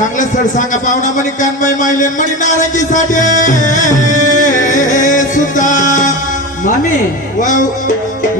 चांगलं स्थळ सांगा पाहुणा म्हणे कानबाई मायले म्हणे नारंगी साठे सुद्धा. मामी वाव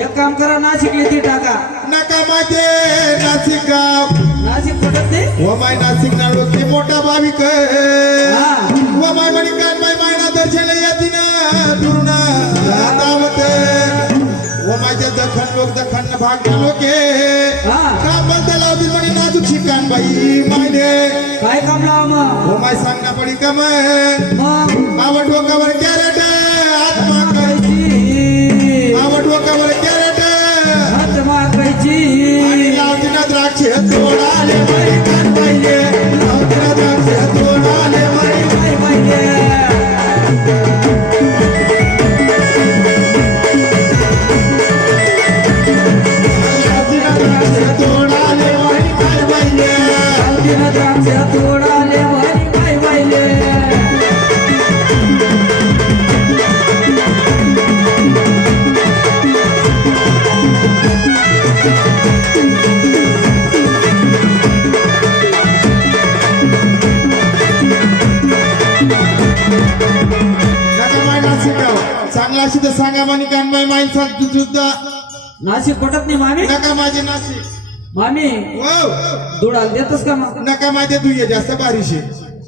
एक काम करा नाशिकली ती टाका. नका माते नाशिक गाव. नाशिक पटत नाही? व माय नाशिक नाडो ते मोठा भाविक. हा. व माय म्हणे कानबाई मायना दर्शन येते ना दुरून. दखन लोक दखन भाग लोके. काम बंद लावतील म्हणे नाजूक शिकान बाई मायने काय काम लावा हो माय सांगना पडी का मग मग आवड डोकावर कॅरेट. चांगला तर सांगा म्हणे कान बाई माई सांगतो सुद्धा. नाशिक पटत नाही मामी? नका माझे नाशिक. मामी वाव दुडाल देतस का मग? नका माझे दुये जास्त बारिशे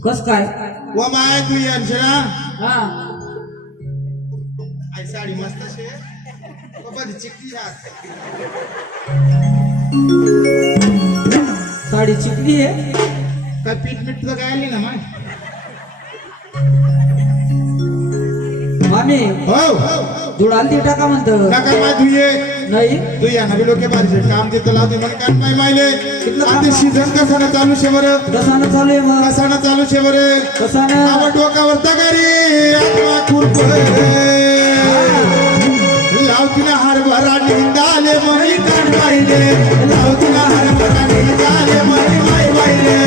कस काय? व माय दुये आणशे ना हा? आई साडी मस्त शे बाबा ती चिकटी हात साडी चिकली आहे? काय पीठ मीठ तर काय आली ना माय? मामी हो. ती टाका म्हणत. नका माय दुये नाही. दुया नवी लोके बारिशे काम देतो लावते म्हणे कान माय मायले. आता सीझन कसाना चालू शे बरं? कसानं चालू आहे मग? कसाना चालू शे बरं? कसानं आवड डोकावर तगारी. आत्मा खुरप लावतीला हरभरा निघाले मनी कान पाहिले लावतीला हरभरा निघाले मनी माय पाहिले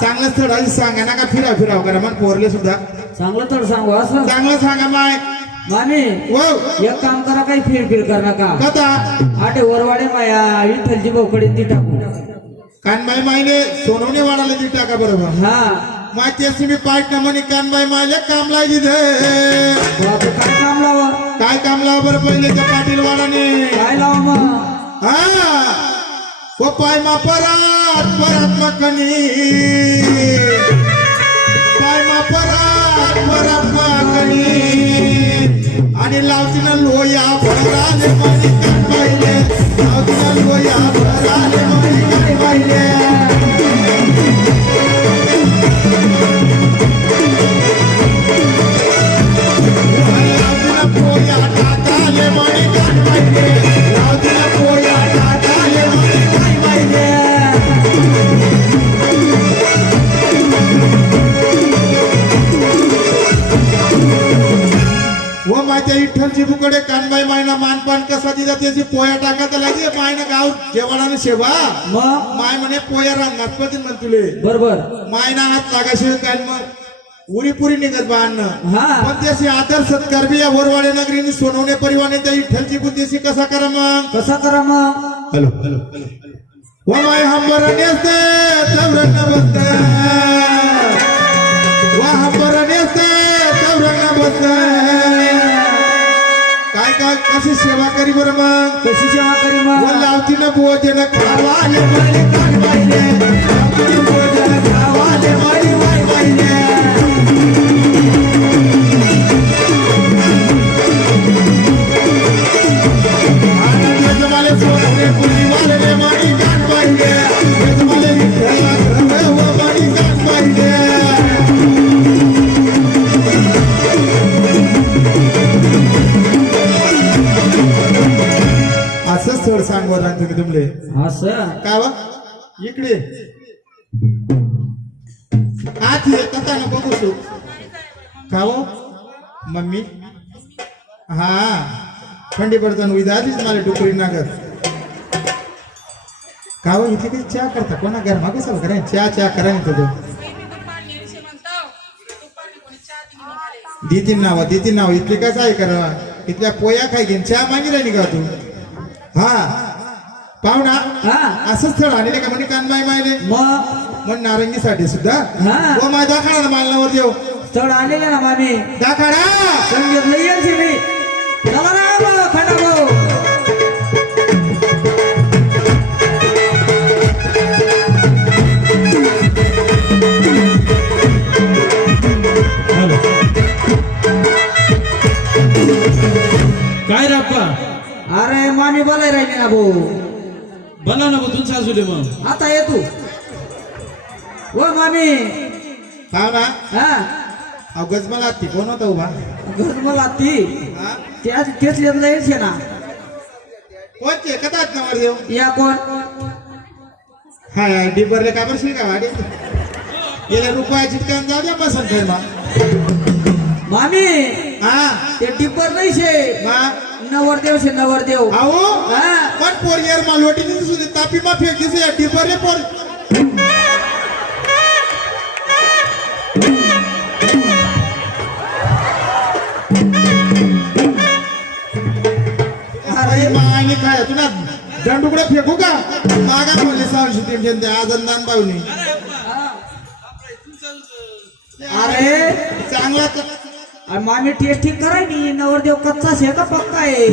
चांगलं स्थळ आधी सांगा ना का फिराव फिराव करा. मग पोरले सुद्धा. चांगलं तर सांगू असं? चांगलं सांगा माय. मामी वो एक काम करा काही फिर फिर कर नका. कथा. आटे वरवाडे माया विठ्ठलची भाऊकडे ती टाकू. कानबाई मायले सोनवणे वाढायला ती टाका बरोबर. हा. माहिती मी पाठ ना म्हणे कानबाई मायले काम लायची काय काम लावा? काय काम लावा बरं पहिले त्या पाटील वाडाने काय लावा मग? हा. व पाय मा परात परत मकनी पाय मा परात परत मकनी आणि लावतीनं लोया भराले मनी काय पाहिले लावतीनं लोया भराले मनी काय पाहिले लावतीनं पोया टाकाले विठ्ठलची बुकडे कानबाई मायना मानपान कसा दिला त्याची पोया टाकायला लागे मायना गाव जेवणाने शेवा मग? माय म्हणे पोया रांगात पती म्हण तुले. बरोबर. मायना हात लागाशिवाय काय मग? उरीपुरी निघत बा अन्न. हा. पण त्याची आदर सत्कार बी या वरवाडे नगरीने सोनवणे परिवाने त्या विठ्ठलची बुद्धीशी कसा करा मग? कसा करा मग? हॅलो हॅलो व माय हंबर नेसते चौरंग बसते वा हंबर नेसते. कशी सेवा करी बरं मग. कशी सेवा करी मग? लावतीनं भोजन खावाले मारी काय स्थळ सांगवा तुम्ही तुमले. असं? काय वा? इकडे. आत ये कथा नको बसू. का हो? मम्मी? हा. थंडी पडताना उद्या आलीच मला डुकरी नागत का हो इथे काही चहा करता? कोणा घर मागे सर करा. चहा चहा करा तुझं देतीन नाव देतीन नाव. इथले कसं आहे करा इथल्या पोया खाय घेऊन चहा मागी राहिली का तू. हा. पाहुणा हा. असंच स्थळ आलेले का म्हणे कानबाई मायले? मग? नारंगीसाठी सुद्धा? हा. माय दाखवा मालनावर देव. स्थळ आलेले ना मामी. दाखडा सांगितलं यायची मी. चला ना भाऊ, खंडा भाऊ. काय रे अप्पा अरे मामी बोलाय राहिली ना भाऊ. बोला ना तुझं सासूले मग. आता ये तू. व मामी. पाहुणा हा. अहो गजमाला ती कोण होता उभा? घर मला ती हा? त्या तेच लेबला यायचे ना. कोणते कदाच नवर देव या कोण? हा डिबरले का बरशील का वाडी? गेल्या रुपया चिटकान जाऊ द्या पसंत आहे मग मामी हा. ते टिप्पर नाही शे मा? नवरदेव शे नवरदेव. आहो? हा. पण पोर यार मा लोटी दिसू दे तापी मा फेक दिसे डिबरले पोर. अरे. मायने काय तुला दंडुकडे फेकू का? मागा म्हणले सावशी तीन घेऊन द्या आजंदान बावनी अरे. चांगला अरे मामी टेस्टिंग करायची नवरदेव कच्चा शे का पक्का आहे?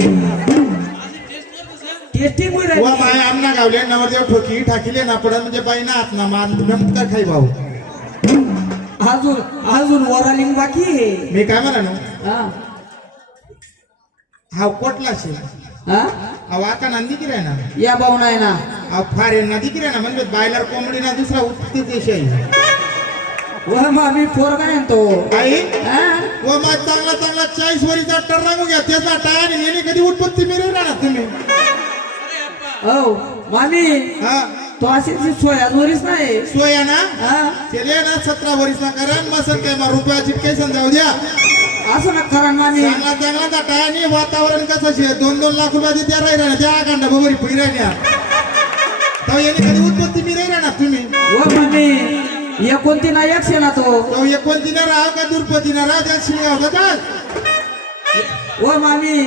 टेस्टिंग होईल वा माय आमना गावले नवरदेव ठोकी ठाकिले ना पडत म्हणजे बाई ना आत ना मान गमत का खाई भाऊ. अजून अजून वरालिंग बाकी आहे. मी काय म्हणा ना हा. हा कोटला शे. हा? अहो आता नंदी की ना? या भाऊ नाही ना. अहो फार नदी की ना? म्हणजे बायलर कोंबडी ना दुसरा उत्ती देश आहे. व मामी पोरगा नाही तो आई? हा? व मा चांगला चांगला चाळीस वरीचा टर्रांगू घ्या त्याचा टायर याने कधी उत्पत्ती मिळेल ना तुम्ही? हो मामी हा. तो अशी सोयाजवळीच नाही. सोया ना? हा. केले ना सतरा वरीस ना करा मसन काय मा रुपया चिटके जाऊ द्या. असं ना करा मामी. चांगला चांगला जाता आणि वातावरण कसं शे दोन दोन लाख रुपया त्या राहिला ना त्या आकांडा बरोबर फिरायला तो याने कधी उत्पत्ती मी राहिला ना तुम्ही? व मामी. एकोणती ना एकशे ना तो. तो एकोणतीनं राहा का दुर्पतीनं त्या शिंगाव जातात व मामी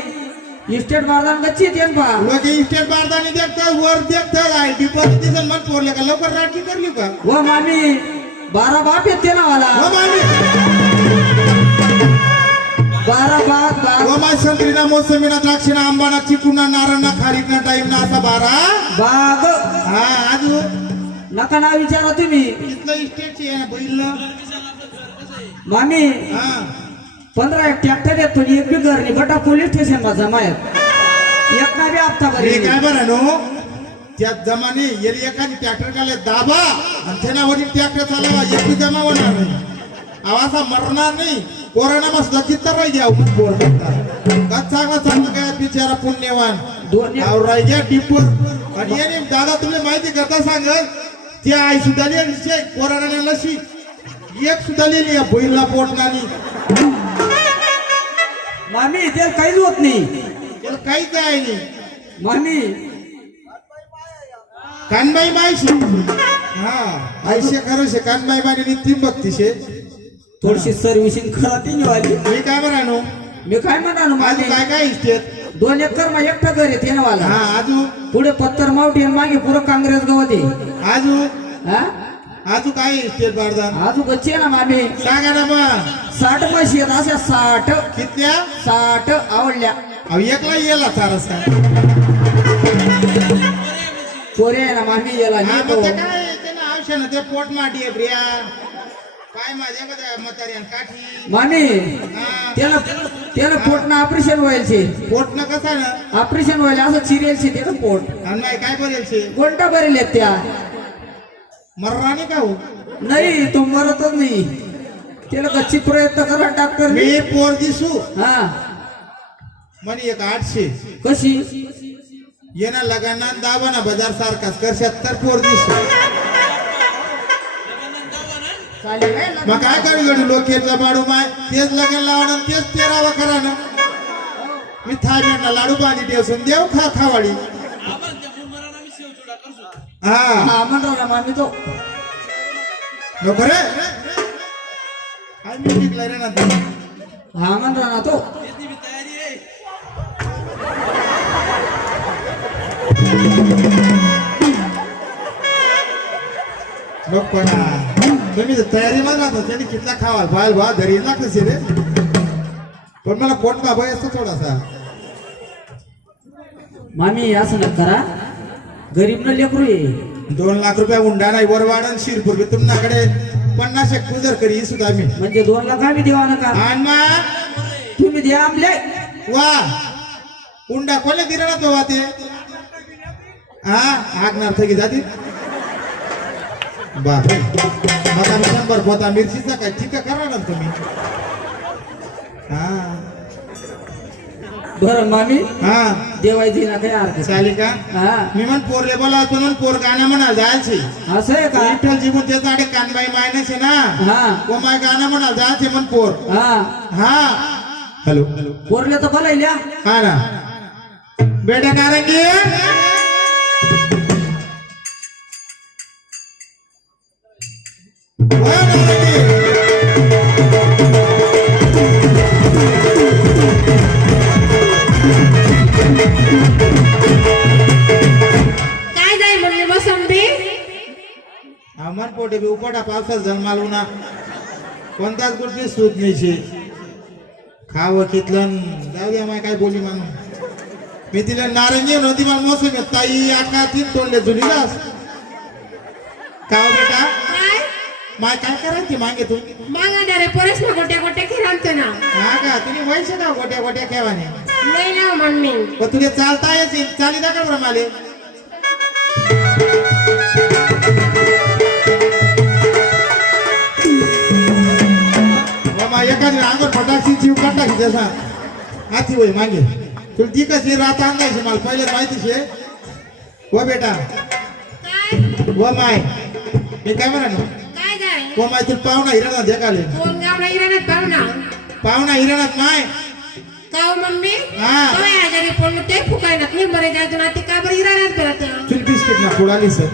इस्टेट मारदान गच्ची येते पा? लोक इस्टेट बारदानी देखतात वर देखतात आहे डिपॉझिट दिसन मन पोरले का? लवकर राखी करली का? व मामी बारा बाप येते ना मला हो मामी. बारा बाप बाप. हो माय संत्रीना मोसमीना द्राक्षीना आंबाना चिकुना नारणा खारीकना टाईमना असा बारा. बाग हा आज. नका ना विचारा तुम्ही. इथलं इस्टेटची आहे ना बैल मामी हा. पंधरा एक ट्रॅक्टर येत पण एक बी घर नाही बटा पोलीस स्टेशन ला जमायत एक ना बी हप्ता हे भरी काय बरं नो? त्या जमाने येली एखादी ट्रॅक्टर काले दाबा आणि त्यांना वरील ट्रॅक्टर चालवा एकही जमा होणार नाही. आवासा मरणार नाही. कोरोना मस्त बोर का चांगला चांगला काय बिचारा पुण्यवान. दोन एक- और राही द्या टिपूर आणि याने दादा तुला माहिती करता सांगल? ती आई सुद्धा लिहिली कोरोना लशी एक सुद्धा लिहिली या बैलला पोट नाही मामी ते काहीच होत नाही. त्याला काही काय नाही. मामी. कानबाई मायशी हा आयशे खरं शे कानबाई माने ती बघतीशे थोडीशी सर्व्हिसिंग करा ती वाली मी काय म्हणानो मी काय म्हणा आजू मामी? काय काय इस्टेट दोन एकर मा एकटा घर येते हा आजू. पुढे पत्तर मावटी आणि मागे पुरं काँग्रेस गवत आजू. हा? आजू काय बारदान आजू गच्ची ना मामी? सांगा ना मग साठ म्हशी आहेत अशा साठ. कितल्या? साठ आवडल्या. अहो एकला येला सारस काय? पोरे आहे ना मामी याला हा. मग ते काय ते ना औषध ते पोट माटी आहे प्रिया काय माझ्या म्हातारी काठी? हा. त्याला त्याला पोटनं ऑपरेशन व्हायचे पोट न कसा ना? ऑपरेशन व्हायला असं चिरेलचे त्याचं पोट. आणि नाही काय बोलेल शे कोणता बरेल आहेत त्या? मरणार नाही का हो? नाही तो मरतच नाही. त्याला कच्ची प्रयत्न करा डॉक्टर मी पोर दिसू. हा. म्हणे एक आठशे. कशी? येना लगाना दावाना बाजार सारखाच करशात तर पोर दिसू. मग काय करू गडी लोकेचा पाडू माय. तेच लगन लावणं तेच तेरावा करा ना मी थायलंडला लाडू बांधी देवसून देव खा खावाडी. हा. हा म्हणतो ना मामी तो नको रे. काय मी निघलाय रे ना तू हा म्हणतो ना तो. मग पण तुम्ही तर तयारी मध्ये राहता त्यांनी कितला खावा? बाल बा घरी कसे रे. पण मला कोण बाबा येतो थोडासा? मामी असं न करा. गरीब न लेकरू ये. दोन लाख रुपया उंडा नाही वर वाढन शिरपूर तुमच्याकडे पन्नास एक गुजर करी ही सुद्धा मी. म्हणजे दोन लाख आम्ही देवा नका आणि मग तुम्ही द्या आमले. वा. उंडा कोणी दिला ना तो वा ते हा हागणार थगी जाती. बापरे. आम्ही शंभर पोता मिरचीचा काय ठीक करा ना तुम्ही. हा. बरं मामी. हा. देवायची ना काही हरकत चालेल का हा. मी म्हण पोरले बोला तो म्हण पोर गाणं म्हणा जायचे. असं आहे का? विठ्ठल झाडे कानबाई मायनस आहे ना? हा. माय गाणं म्हणा जायचे म्हण पोर. हा. हा. हॅलो पोरले तर बोलायल्या हा. ना. बेटा नारंगी पोटे बी उपोटा पावसात जन्मालो ना कोणताच गोष्टी सूत नाही शे खावं कितलं जाऊ द्या माय काय बोली म्हणून मी तिला नारंगी नव्हती मला मोसम येत ताई आका तीन तोडले जुनीलास का हो बेटा काय माय काय करायची मागे तू मागा रे पोरस ना गोट्या गोट्या खेळांतो ना. हा का तुम्ही वैसे का गोट्या गोट्या खेवाने नाही ना मम्मी पण तुला चालता येते चाली नका बरं माले. एखादी अंगावर फटाकशी जीव काढला की जसा हाती होय मागे. तुला ती कशी रात अंगायची मला पहिले माहितीच आहे व बेटा. काय? व माय. मी काय म्हणा काय जाय व माय तुला पाहुणा हिराणात जगाले कोण गावला इराणात पाहुणा? पाहुणा हिराणात माय. का हो मम्मी? हा. काय आजारी पडलो ते फुकायनात. मी बरे जायचो ना ते का बरं इराणात करत तुला बिस्किट ना सर.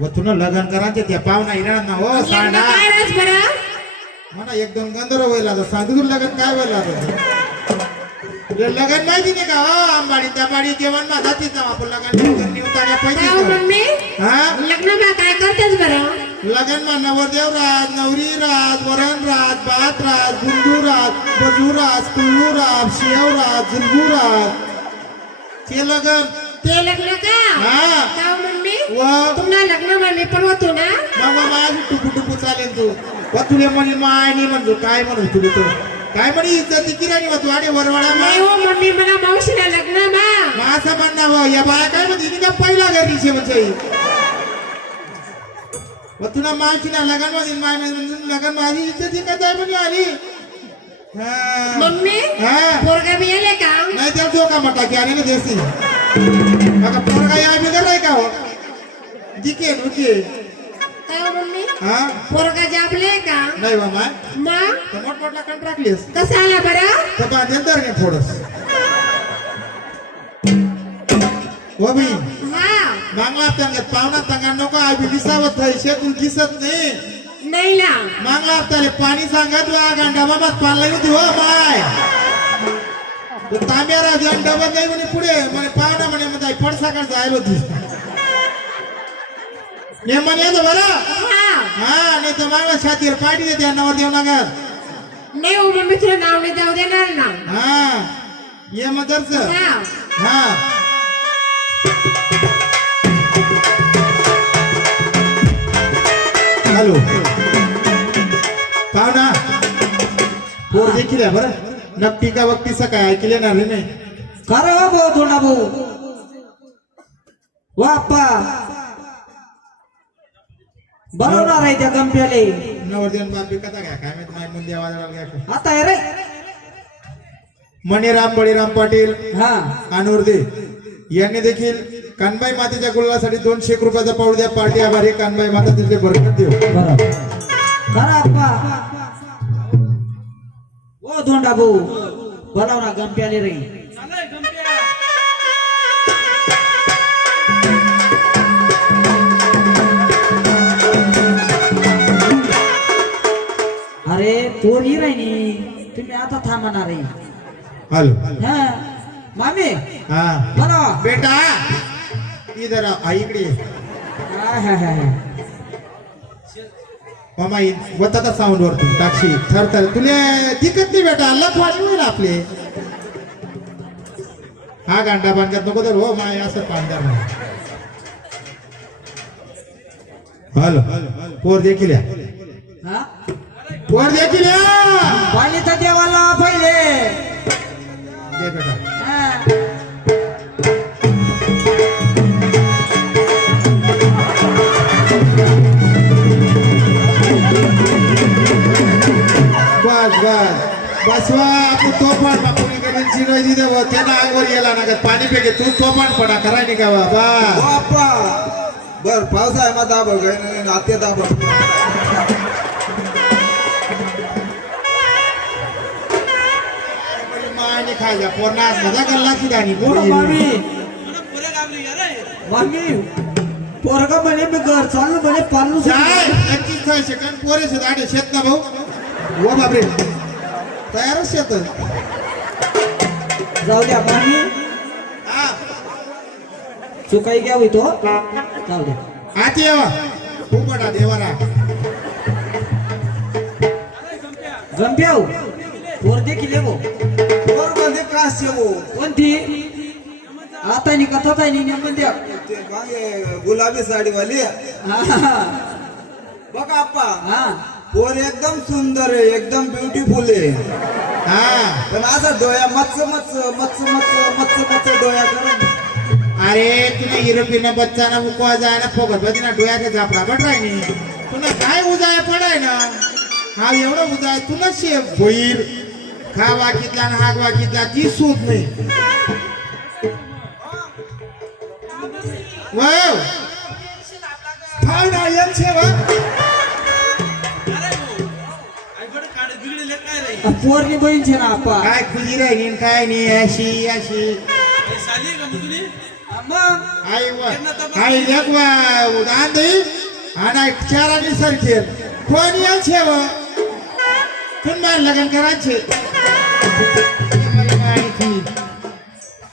व तुला लग्न करायचे त्या पाहुणा हिराणात ना हो सांडा. काय राज बरं? म्हणा एकदम गंधर्व व्हायला आता लग्न काय व्हायला आता तुला लग्न माहिती नाही का? हो आंबाडी तांबाडी जेवण मा जातीच ना आपण लग्न हो मम्मी? हा? लग्न बा काय करतेस बरं? लग्न मा नवरदेव राज नवरी राज वरण राज बात राज गुंडू राज बजू राज कुल्लू राज शेव राज झुलगू राज। ते लग्न। ते लग्न का? हा. का मम्मी? व तुम्हाला लग्न मम्मी पण होतो ना? मग माझी टुकू टुकू चालेल तू. व तुले म्हणे माय नाही म्हणतो. काय म्हणू तुले तो? काय म्हणे इज्जत किराणी वा तू आडे वरवाडा माय हो मम्मी मला मावशीला लग्न बा माझं म्हणणं व या बाया काय म्हणते का पहिला घरी शे म्हणजे व तुला मावशी ना लगन मध्ये लगन माझी इज़्ज़त ही काय म्हणे आली हा. मम्मी हा. पोरगा बी येले का नाही त्याला जो का मटा की आणि ना देसी। मग पोरगा या बिगर नाही का हो दिके नुके काय मम्मी। हा। पोरगा जाबले का नाही बा माय मग तर मोठमोठला कंट्रॅक्ट लिहिस कसं आला बरं तर बांधेल तर नाही थोडस। हो बी हा मागला त्यांना पाहुणा सांगा नको आम्ही दिसावत शेतून दिसत नाही. नाही ना? मागला त्याला पाणी सांगा तू आ गांडा बाबात पाणला होती हो माय तांब्या राज डबत नाही म्हणे पुढे म्हणे पाहुणा म्हणे म्हणजे पडसाकडे जायला होती. ने म्हणे येतो बरं. हा. हा नाही तर मागला छातीवर पाठी देते अन्नावर देऊ नका नाही हो तुला नाव नाही जाऊ देणार ना. हा ये मदरच हा. हा हॅलो पाहुणा पोर देखील आहे बरं. नक्की का वक्ती सकाळ ऐकले ना रे नाही. खरं हो भाऊ थोडा भाऊ वाप्पा बनवणार आहे त्या गंप्याले नवरदेवन बापी कथा काय काय माहीत नाही मुंद्या वाजवायला घ्या आता आहे रे. मणिराम बळीराम पाटील हा. अनवर्दे यांनी देखील कानबाई मातेच्या गुलासाठी दोनशे एक रुपयाचा पाऊल द्या. पार्टी आभारी कानबाई माता तिथे बरकत देऊ. ओ धोंडा भाऊ बोलाव ना गंपी आले रे अरे पोरी राहिनी तुम्ही आता थांबणार रे हॅलो हा. मामी हा. बेटा इधर आ आ, इकडे ये. हा, हा, हा, हा. मामा साऊंड वर तू टाकशी. थर थर. तुले दिकत नाही बेटा लक वाढली होईल आपले. हा गांडा बांधत नको तर हो माय असं पांढर हॅलो पोर देखील या. हा? पोर देखील या. पाणी तर देवाला पहिले. दे बेटा. बस बस. बसवा आपण तोफान बापूने करेल शिरोई दिदे व त्यानं अंगवर गेला ना पाणी पेके तू तोफान पडा कराय नाही का बा? बाप्पा बर पावसाळ्यामध्ये दाबा गय आत्या दाबा. मानी खायला पोरना मजा गल्ला की ओ मामी. मामी पोरगा म्हणे मी घर चाललो म्हणे काय सेकंड पोरे शेत आडे शेत ना भाऊ. व बापरे. तयारच शेत जाऊ द्या हा. चुकाई घ्यावी तो. जाऊ द्या. आती यावा. देवारा गंप्याव पोर देखील येवो. बरमध्ये कास येऊ कोणती? आता नि कथा ताई नि नेमून द्या. ते मागे गुलाबी साडीवाली. हा, हा, बघा आप्पा. हा. पोर एकदम सुंदर आहे एकदम ब्युटिफुल आहे. हा पण असं डोळ्या मच्च मच्च मच्च मच्च मच्च मच्च डोळ्या करून. अरे तुला युरोपियन बच्चा ना मुकवा जाय ना फोगत बदी ना डोळ्याचा झापडा बटराय नी तुला काय उजाय पडाय ना? हा एवढं उजाय तुला शे भोईर खा वाकीतला ना हाग वाकीतला ती सूत नाही. वाव. फाय ना यांचे वा पोरनी बहीणचे ना आपा. काय खुजी राहिली काय नाही अशी अशी. आई वा आई लेक वा उदान देई आणि चार आणि सरखेल कोण यांचे वा तुम्ही लग्न करायचे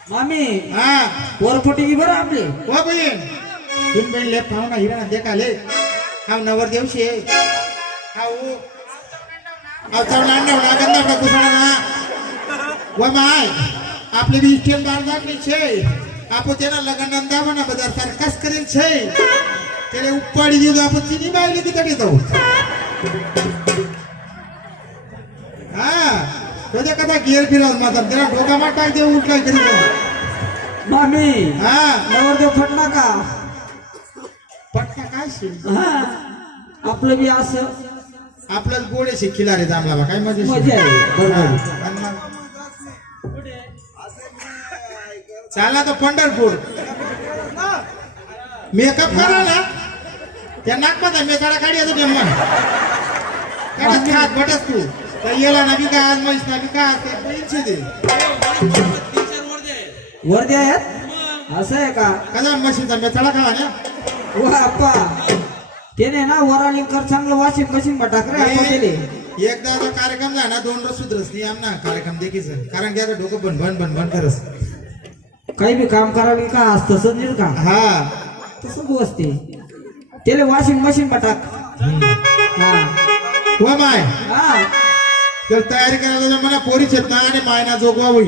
मामी हा. पोर फुटी की बरं आपली. वा बहीण. तुम्ही बहीण लेप पाहू ना हिरा देखाले हा नवर देवशी हा ऊ हा चवला अंडवला गंधावला कुसळा ना वा माय आपले बी स्टेम बार दाखली છે આપો તેના લગન અંદાવાના બધા સરકસ કરેલ છે તેને ઉપાડી દીધું આપણે ચીની બાયલી કી તડી દઉં હા તો તે કથા ઘેર ફિરાવ માતા તેના ડોકામાં ટાક દેવું ઉઠલાય કરી દઉં मामी हा नवरदेव फटला का पटका काय शे हा आपलं बी असं आपलंच गोडे शे खिलारे जांभळा काय मजा बरोबर. तो पंढरपूर. मेकअप करा ना. त्या नागपाता मेकाडा काढी येतो नेमका काढत खात बटस तू. तर येला ना बिका आज म्हैस ना बिका ते पैसे दे वर्दी आहेत? असं आहे का? कदा म्हशीचा मेचाडा खावा ना? व आप्पा त्याने ना वरालिंकर चांगलं वॉशिंग मशीन टाकरे आपण केले एकदा जो कार्यक्रम झाला ना दोन रोज सुधरस नाही आमना कार्यक्रम देखीच कारण की आता डोकं बन बन बन बन करस. काही बी काम करावी का आज तसं नाही का? हा. तसंच असते. त्याला वॉशिंग मशीन टाक हा. व माय. हा. तर तयारी करायला मला पोरीच येत ना आणि मायना जोगवा होईल.